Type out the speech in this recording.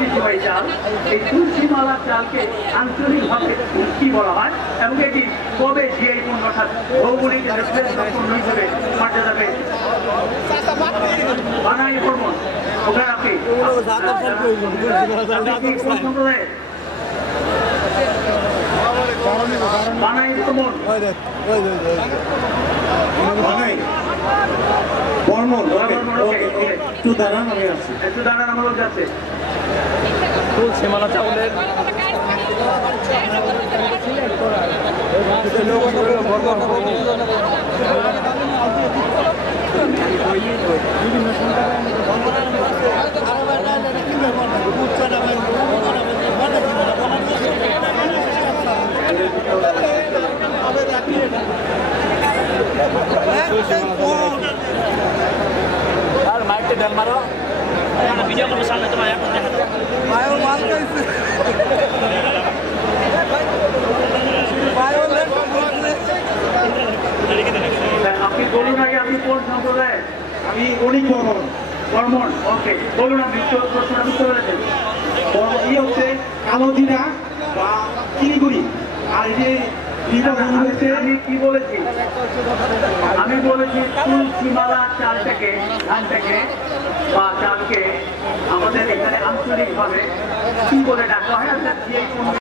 ঐতিহ্যবাহী চাল। এই তুলসী মালা চালকে আঞ্চলিকভাবে কি বলা হয় এবং এটি কবে জিআই পণ্য অর্থাৎ ভৌগোলিক পণ্য হিসেবে মর্যাদা পেয়েছে? বানাই হরমোন ওখানে আপনি কোন সম্প্রদায়ের? বানাই হরমোন একটু দাঁড়ান, আমি আসছি। একটু দাঁড়ান, আমার লোক যাচ্ছে। তুলসী মালা চাউলের আর মাইকটা ডাল মারো ভিডিও করবো সামনে তোমার এখন দেখা যাবে বায়ো মাল খাইছে আপনি বলুন আগে আপনি কোন সম্প্রদায়? আমি অনেক বর্মন। বর্মন, ওকে, বলুন আপনি প্রশ্ন বুঝতে পেরেছেন? ই হচ্ছে কালোজিরা বা চিনিগুড়ি। আর এই যে আমি কি বলেছি? আমি বলেছি তুলসী মালা চাল থেকে, ধান থেকে বা চালকে আমাদের এখানে আঞ্চলিকভাবে কি বলে ডাকা হয়?